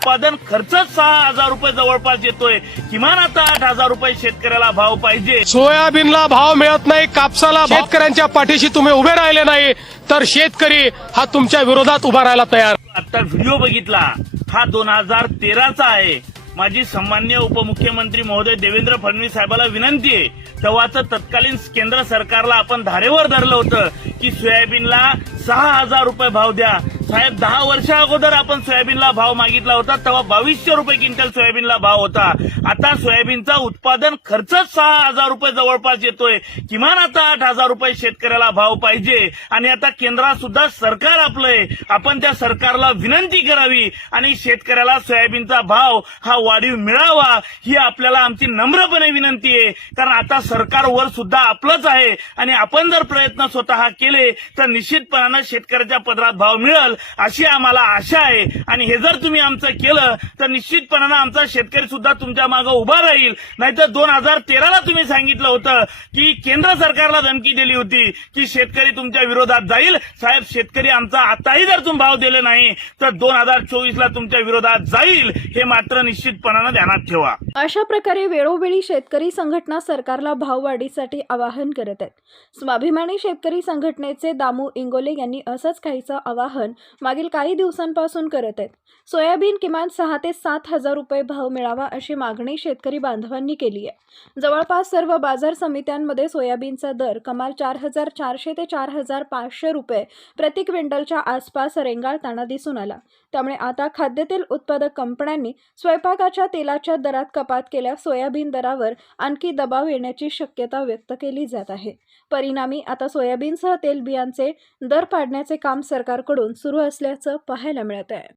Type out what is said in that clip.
उत्पादन खर्चच सहा हजार रुपये जवळपास येतोय. किमान आता आठ हजार रुपये शेतकऱ्याला भाव पाहिजे. सोयाबीनला भाव मिळत नाही कापसाला शेतकऱ्यांच्या पाठीशी तुम्ही उभे राहिले नाही तर शेतकरी हा तुमच्या विरोधात उभा राहायला तयार. आता व्हिडिओ बघितला. हा दोन हजार तेराचा आहे. माझी सन्मान्य उपमुख्यमंत्री महोदय देवेंद्र फडणवीस साहेबाला विनंती आहे. तेव्हाच तत्कालीन केंद्र सरकारला आपण धारेवर धरलं होतं की सोयाबीनला सहा हजार रुपये भाव द्या. साहेब दहा वर्षा अगोदर आपण सोयाबीनला भाव मागितला होता तेव्हा बावीसशे रुपये क्विंटल सोयाबीनला भाव होता. आता सोयाबीनचा उत्पादन खर्चच सहा हजार रुपये जवळपास येतोय. किमान आता आठ हजार रुपये शेतकऱ्याला भाव पाहिजे. आणि आता केंद्रात सुद्धा सरकार आपलंय. आपण त्या सरकारला विनंती करावी. आणि शेतकऱ्याला सोयाबीनचा भाव हा वाढीव मिळावा ही आपल्याला आमची नम्रपणे विनंती आहे. कारण आता सरकारवर सुद्धा आपलंच आहे. आणि आपण जर प्रयत्न स्वतः केले तर निश्चितपणानं शेतकऱ्याच्या पदरात भाव मिळेल. अशी आम्हाला आशा आहे. आणि हे जर तुम्ही आमचं केलं तर निश्चितपणानं आमचा शेतकरी सुद्धा तुमच्या मागे उभा राहील. नाहीतर दोन हजार तेराला तुम्ही सांगितलं होतं की केंद्र सरकारला धमकी दिली होती की शेतकरी तुमच्या विरोधात जाईल. साहेब शेतकरी आमचा आताही जर तुम्ही भाव दिले नाही तर दोन हजार चोवीसला तुमच्या विरोधात जाईल. हे मात्र निश्चितपणानं ध्यानात ठेवा. अशा प्रकारे वेळोवेळी शेतकरी संघटना सरकारला भाववाढीसाठी आवाहन करत आहेत. स्वाभिमानी शेतकरी संघटनेचे दामू इंगोले यांनी असंच काहीचं आवाहन मागील काही दिवसांपासून करत आहेत. सोयाबीन किमान सहा ते सात हजार रुपये भाव मिळावा अशी मागणी शेतकरी बांधवांनी केली आहे. जवळपास सर्व बाजार समित्यांमध्ये सोयाबीनचा दर कमाल चार हजार चारशे ते चार हजार पाचशे रुपये प्रति क्विंटलच्या आसपास रेंगाळताना दिसून आला. त्यामुळे आता खाद्यतेल उत्पादक कंपन्यांनी स्वयंपाकाच्या तेलाच्या दरात कपात केल्यास सोयाबीन दरावर आणखी दबाव येण्याची शक्यता व्यक्त केली जात आहे. परिणामी आता सोयाबीनसह तेलबियांचे दर पाडण्याचे काम सरकारकडून सुरू असल्याचं पाहायला मिळत आहे.